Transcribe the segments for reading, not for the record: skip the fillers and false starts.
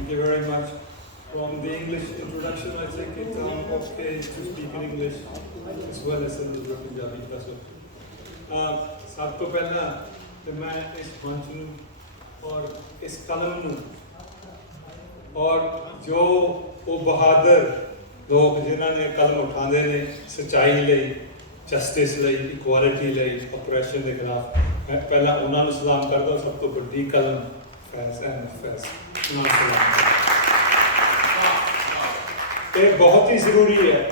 Thank you very much. From the English introduction, I think it's okay to speak in English as well as in the Punjabi. ਸਭ ਤੋਂ ਪਹਿਲਾਂ ਤੇ ਮੈਂ ਇਸ ਮੰਚ ਨੂੰ ਔਰ ਇਸ ਕਲਮ ਨੂੰ ਔਰ ਜੋ ਉਹ ਬਹਾਦਰ ਲੋਕ ਜਿਨ੍ਹਾਂ ਨੇ ਕਲਮ ਉਠਾਉਂਦੇ ਨੇ ਸੱਚਾਈ ਲਈ, ਜਸਟਿਸ ਲਈ, ਇਕੁਆਲਿਟੀ ਲਈ, ਆਪਰੇਸ਼ਨ ਦੇ ਖਿਲਾਫ, ਮੈਂ ਪਹਿਲਾਂ ਉਹਨਾਂ ਨੂੰ ਸਲਾਮ ਕਰਦਾ। ਸਭ ਤੋਂ ਵੱਡੀ ਕਲਮ ਫੈਜ਼ ਉਹਨਾਂ ਨੂੰ ਸਲਾਮ। ਇਹ ਬਹੁਤ ਹੀ ਜ਼ਰੂਰੀ ਹੈ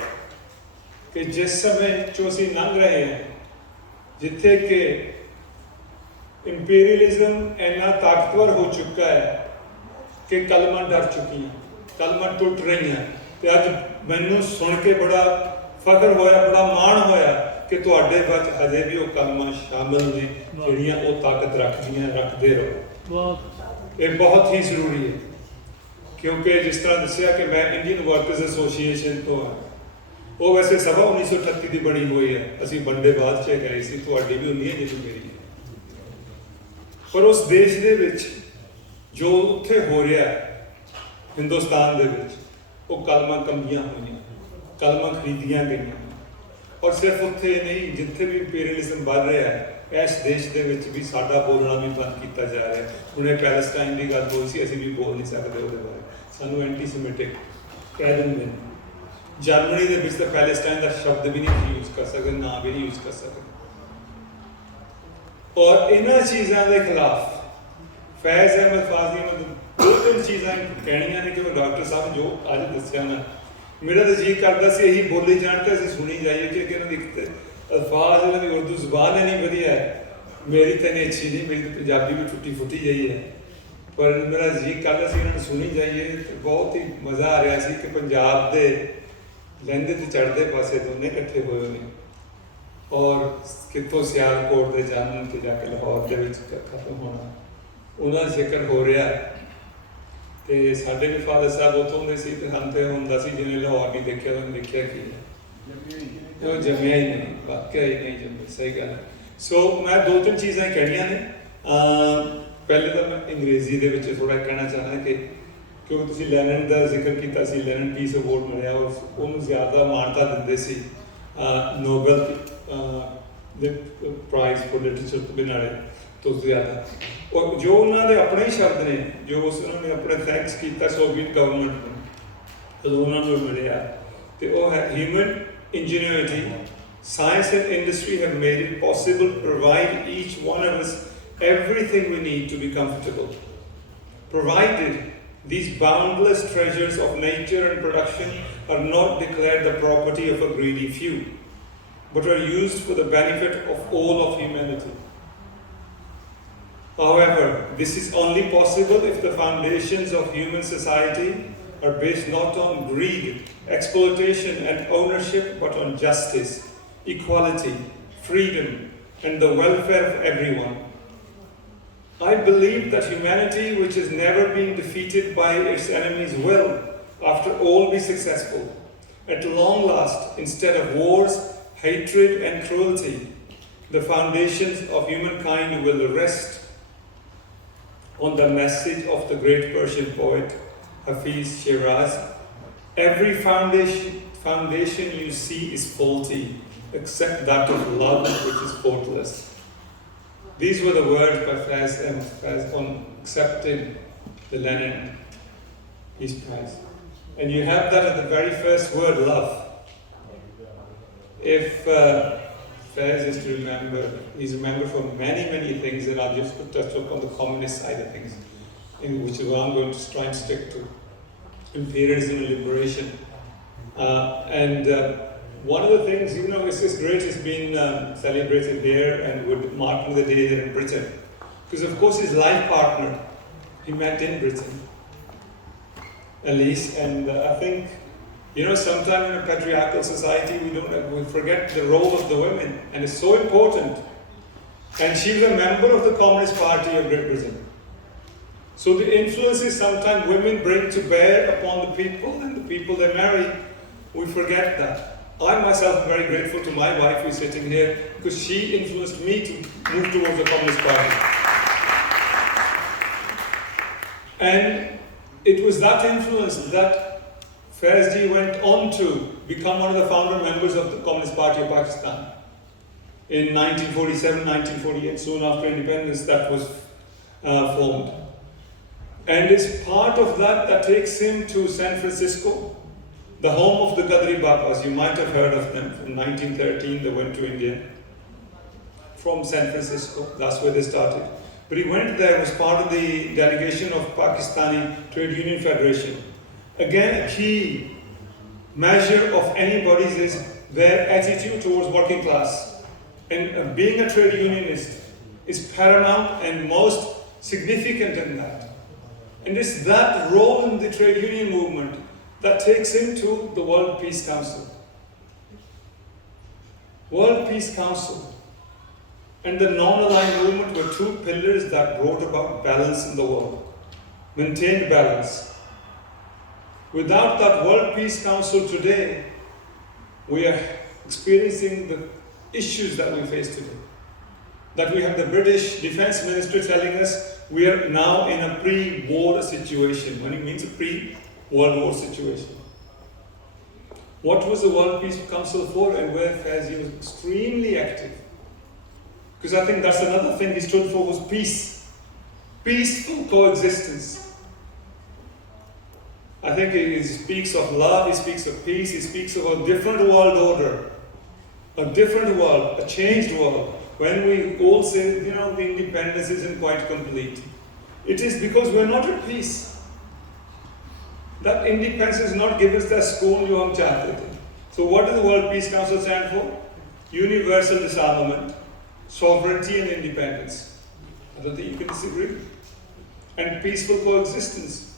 ਕਿ ਜਿਸ ਸਮੇਂ 'ਚੋਂ ਅਸੀਂ ਲੰਘ ਰਹੇ ਹਾਂ, ਜਿੱਥੇ ਕਿ ਇੰਪੀਰੀਅਲਿਜ਼ਮ ਇੰਨਾ ਤਾਕਤਵਰ ਹੋ ਚੁੱਕਾ ਹੈ ਕਿ ਕਲਮਾਂ ਡਰ ਚੁੱਕੀਆਂ, ਕਲਮਾਂ ਟੁੱਟ ਰਹੀਆਂ। ਤੇ ਅੱਜ ਮੈਨੂੰ ਸੁਣ ਕੇ ਬੜਾ ਫਖਰ ਹੋਇਆ, ਬੜਾ ਮਾਣ ਹੋਇਆ ਕਿ ਤੁਹਾਡੇ ਵਿੱਚ ਹਜੇ ਵੀ ਉਹ ਕਲਮਾਂ ਸ਼ਾਮਲ ਨੇ ਜਿਹੜੀਆਂ ਉਹ ਤਾਕਤ ਰੱਖਦੇ ਰਹੋ। ਇਹ ਬਹੁਤ ਹੀ ਜ਼ਰੂਰੀ ਹੈ, ਕਿਉਂਕਿ ਜਿਸ ਤਰ੍ਹਾਂ ਦੱਸਿਆ ਕਿ ਮੈਂ ਇੰਡੀਅਨ ਵਰਕਰਸ ਐਸੋਸੀਏਸ਼ਨ ਤੋਂ ਹਾਂ। ਉਹ ਵੈਸੇ ਸਭਾ 1938 ਦੀ ਬਣੀ ਹੋਈ ਹੈ, ਅਸੀਂ ਵੰਡੇ ਬਾਅਦ 'ਚ ਗਏ ਸੀ, ਤੁਹਾਡੀ ਵੀ ਉਨੀ ਹੈ ਜਿੰਨੀ ਮੇਰੀ ਹੈ। ਪਰ ਉਸ ਦੇਸ਼ ਦੇ ਵਿੱਚ ਜੋ ਉੱਥੇ ਹੋ ਰਿਹਾ ਹਿੰਦੁਸਤਾਨ ਦੇ ਵਿੱਚ, ਉਹ ਕਲਮਾਂ ਕੰਬੀਆਂ ਹੋਈਆਂ, ਕਲਮਾਂ ਖਰੀਦੀਆਂ ਗਈਆਂ। ਔਰ ਸਿਰਫ ਉੱਥੇ ਨਹੀਂ, ਜਿੱਥੇ ਵੀ ਇੰਪੀਰੀਅਲਿਜ਼ਮ ਵੱਧ ਰਿਹਾ ਹੈ, ਇਸ ਦੇਸ਼ ਦੇ ਵਿੱਚ ਵੀ ਸਾਡਾ ਬੋਲਣਾ ਵੀ ਬੰਦ ਕੀਤਾ ਜਾ ਰਿਹਾ। ਹੁਣ ਇਹ ਪੈਲਸਟਾਈਨ ਦੀ ਗੱਲ ਹੋਈ ਸੀ, ਅਸੀਂ ਵੀ ਬੋਲ ਨਹੀਂ ਸਕਦੇ ਉਹਦੇ ਬਾਰੇ, ਸਾਨੂੰ ਐਂਟੀਸੈਮਿਟਿਕ ਕਹਿ ਦਿੰਦੇ ਨੇ। ਜਰਮਨੀ ਦੇ ਵਿੱਚ ਤਾਂ ਪੈਲਸਟਾਈਨ ਦਾ ਸ਼ਬਦ ਵੀ ਨਹੀਂ ਯੂਜ਼ ਕਰ ਸਕਦੇ, ਨਾਂ ਵੀ ਨਹੀਂ ਯੂਜ਼ ਕਰ ਸਕਦੇ। ਔਰ ਇਹਨਾਂ ਚੀਜ਼ਾਂ ਦੇ ਖਿਲਾਫ ਫੈਜ਼ ਅਹਿਮਦ ਫਾਜ਼ੀ ਨੂੰ ਦੋ ਤਿੰਨ ਚੀਜ਼ਾਂ ਕਹਿਣੀਆਂ ਨੇ ਕਿ ਉਹ ਡਾਕਟਰ ਸਾਹਿਬ ਜੋ ਅੱਜ ਦੱਸਿਆ ਨਾ, ਮੇਰਾ ਤਾਂ ਜੀ ਕਰਦਾ ਸੀ ਇਹੀ ਬੋਲੀ ਜਾਣ ਤੇ ਅਸੀਂ ਸੁਣੀ ਜਾਈਏ ਕਿ ਇਹਨਾਂ ਦੀ ਅਲਫਾਜ਼, ਇਹਨਾਂ ਦੀ ਉਰਦੂ ਜ਼ੁਬਾਨ ਇੰਨੀ ਵਧੀਆ ਹੈ। ਮੇਰੀ ਤਾਂ ਇੰਨੀ ਅੱਛੀ ਨਹੀਂ, ਮੇਰੀ ਤਾਂ ਪੰਜਾਬੀ ਵੀ ਟੁੱਟੀ ਫੁੱਟੀ ਜਿਹੀ ਹੈ, ਪਰ ਮੇਰਾ ਜੀ ਕਰਦਾ ਸੀ ਇਹਨਾਂ ਨੂੰ ਸੁਣੀ ਜਾਈਏ। ਤੇ ਬਹੁਤ ਹੀ ਮਜ਼ਾ ਆ ਰਿਹਾ ਸੀ ਕਿ ਪੰਜਾਬ ਦੇ ਲਹਿੰਦੇ ਤੇ ਚੜ੍ਹਦੇ ਪਾਸੇ ਦੋਨੇ ਇਕੱਠੇ ਹੋਏ ਨੇ, ਔਰ ਕਿੱਥੋਂ ਸਿਆਲਕੋਟ ਦੇ ਜਾਣਨ ਤੇ ਜਾ ਕੇ ਲਾਹੌਰ ਦੇ ਵਿੱਚ ਖਤਮ ਹੋਣਾ, ਉਹਨਾਂ ਦਾ ਜ਼ਿਕਰ ਹੋ ਰਿਹਾ। ਤੇ ਸਾਡੇ ਵੀ ਫਾਦਰ ਸਾਹਿਬ ਉੱਥੋਂ ਦੇ ਸੀ, ਤੇ ਸਾਨੂੰ ਤੇ ਹੁੰਦਾ ਸੀ ਜਿਹਨੇ ਲਾਹੌਰ ਨਹੀਂ ਦੇਖਿਆ ਉਹਨੇ ਦੇਖਿਆ ਕੀ ਹੈ, ਉਹ ਜੰਮਿਆ ਹੀ ਨਹੀਂ, ਵਾਕਿਆ ਹੀ ਨਹੀਂ ਜੰਮਿਆ। ਸਹੀ ਗੱਲ ਹੈ। ਸੋ ਮੈਂ ਦੋ ਤਿੰਨ ਚੀਜ਼ਾਂ ਕਹਿਣੀਆਂ ਨੇ। ਪਹਿਲੇ ਤਾਂ ਮੈਂ ਅੰਗਰੇਜ਼ੀ ਦੇ ਵਿੱਚ ਥੋੜ੍ਹਾ ਕਹਿਣਾ ਚਾਹੁੰਦਾ ਕਿ ਕਿਉਂਕਿ ਤੁਸੀਂ ਲੈਨਨ ਦਾ ਜ਼ਿਕਰ ਕੀਤਾ ਸੀ, ਲੈਨਨ ਪੀਸ ਅਵਾਰਡ ਮਿਲਿਆ, ਉਹਨੂੰ ਜ਼ਿਆਦਾ ਮਾਨਤਾ ਦਿੰਦੇ ਸੀ ਨੋਬਲ ਪ੍ਰਾਈਜ਼ ਫॉर ਲਿਟਰੇਚਰ ਤੋਂ ਬਿਨਾਂ ਤੋਂ ਜ਼ਿਆਦਾ। ਔਰ ਜੋ ਉਹਨਾਂ ਦੇ ਆਪਣੇ ਹੀ ਸ਼ਬਦ ਨੇ, ਜੋ ਉਹਨਾਂ ਨੇ ਆਪਣੇ ਥੈਂਕਸ ਕੀਤਾ ਸੋਵੀਅਤ ਗਵਰਨਮੈਂਟ ਨੂੰ ਜਦੋਂ ਉਹਨਾਂ ਨੂੰ ਮਿਲਿਆ, ਤੇ ਉਹ ਹੈ human ingenuity, science and industry have made it possible to provide each one of us everything we need to be comfortable, provided these boundless treasures of nature and production are not declared the property of a greedy few, but are used for the benefit of all of humanity. However, this is only possible if the foundations of human society are based not on greed, exploitation and ownership, but on justice, equality, freedom, and the welfare of everyone. I believe that humanity, which has never been defeated by its enemies, will, after all, be successful. At long last, instead of wars, hatred, and cruelty, the foundations of humankind will rest on the message of the great Persian poet Hafiz Shiraz. Every foundation you see is faulty, except that of love, which is faultless. These were the words by Faiz on accepting the Lenin Peace Prize. And you have that at the very first word, love. If Faiz is to remember, he's remembered for many, many things, and I'll just touch on the communist side of things, in which is what I'm going to try and stick to. Imperialism and liberation. One of the things, it's great, it's been celebrated here and with marking the day here in Britain. Because of course his life partner, he met in Britain, Elise, and I think, sometimes in a patriarchal society we forget the role of the women, and it's so important. And she was a member of the Communist Party of Great Britain. So the influences sometimes women bring to bear upon the people and the people they marry, we forget that. I myself am very grateful to my wife who is sitting here, because she influenced me to move towards the Communist Party. And it was that influence that Faiz ji went on to become one of the founder members of the Communist Party of Pakistan. In 1947, 1948, soon after independence, that was formed. And it's part of that takes him to San Francisco, the home of the Qadri Babas. You might have heard of them. In 1913, they went to India from San Francisco. That's where they started. But he went there, was part of the delegation of Pakistani Trade Union Federation. Again, a key measure of anybody's is their attitude towards working class. And being a trade unionist is paramount and most significant in that. And it's that role in the trade union movement that takes him to the World Peace Council. World Peace Council and the non-aligned movement were two pillars that brought about balance in the world, maintained balance. Without that World Peace Council today, we are experiencing the issues that we face today. That we have the British Defense Minister telling us we are now in a pre-war situation. When it means a pre-World War situation. What was the World Peace Council for, and where Faiz was extremely active? Because I think that's another thing he stood for, was peace. Peaceful coexistence. I think he speaks of love, he speaks of peace, he speaks of a different world order. A different world, a changed world. When we all say, the independence isn't quite complete. It is because we're not at peace. That independence is not given us that school you hum chahte the. So what does the World Peace Council stand for? Universal disarmament, sovereignty and independence. I don't think you can disagree. And peaceful coexistence.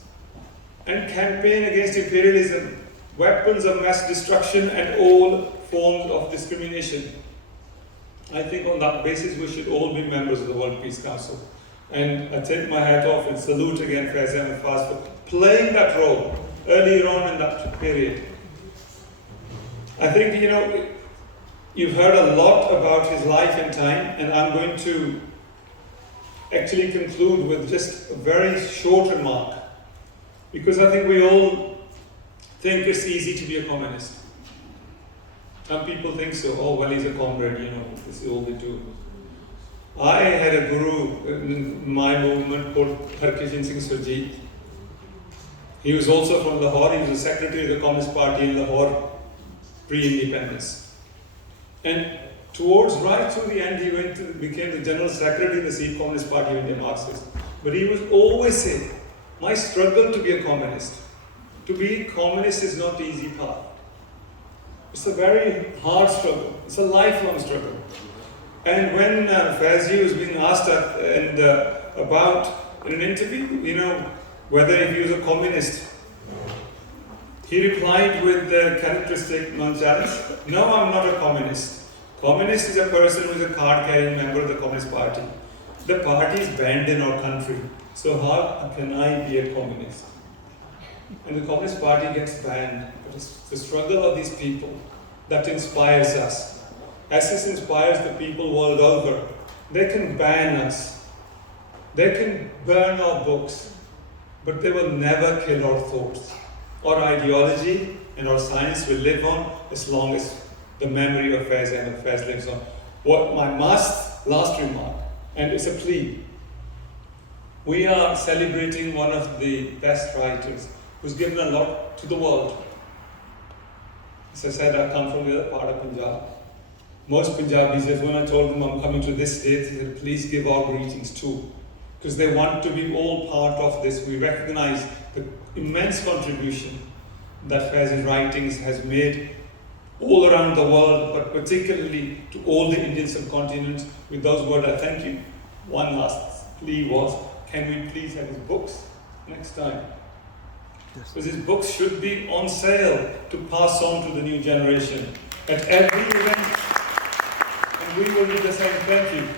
And campaign against imperialism, weapons of mass destruction and all forms of discrimination. I think on that basis we should all be members of the World Peace Council. And I take my hat off and salute again Faiz for playing that role earlier on in that period. I think, you've heard a lot about his life and time, and I'm going to actually conclude with just a very short remark. Because I think we all think it's easy to be a communist. Some people think so, oh, well, he's a comrade, this is all they do. I had a guru in my movement called Harsev Bains. He was also from Lahore, he was the secretary of the Communist Party in Lahore pre-independence. And towards right through the end, he became the general secretary of the Sikh Communist Party of India, Marxist. But he was always saying, my struggle to be a communist. To be a communist is not the easy path. It's a very hard struggle. It's a lifelong struggle. And when Faiz was being asked about in an interview, whether he was a communist, he replied with the characteristic nonchalance, no, I'm not a communist. Communist is a person who is a card-carrying member of the Communist Party. The party is banned in our country. So how can I be a communist? And the Communist Party gets banned. But it's the struggle of these people that inspires us. As this inspires the people world over, they can ban us. They can burn our books. But they will never kill our thoughts. Our ideology and our science will live on as long as the memory of Faiz lives on. What my last remark, and it's a plea. We are celebrating one of the best writers who's given a lot to the world. As I said, I come from the other part of Punjab. Most Punjabis, when I told them I'm coming to this state, they said, please give our greetings too. Because they want to be all part of this. We recognize the immense contribution that Faiz's writings has made all around the world, but particularly to all the Indian subcontinent. With those words, I thank you. One last plea was, can we please have his books next time? Yes. Because his books should be on sale to pass on to the new generation at every event. And we will do the same. Thank you.